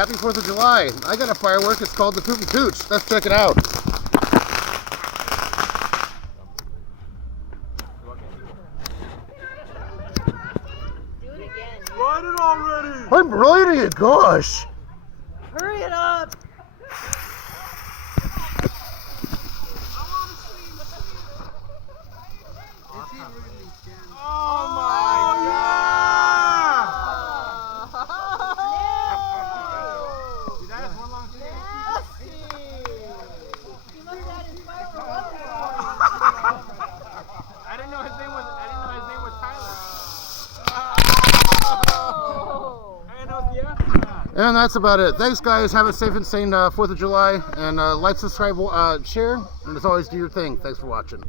Happy 4th of July. I got a firework. It's called the Poopy Pooch. Let's check it out. Do it again. Light it already! I'm lighting it, gosh. Hurry it up! Oh my God! No! That is one long stick. Nasty! He must have had his firework. I didn't know his name was Tyler. Oh! I didn't know yeah. And that's about it. Thanks, guys. Have a safe and sane 4th of July. And like, subscribe, share. And as always, do your thing. Thanks for watching.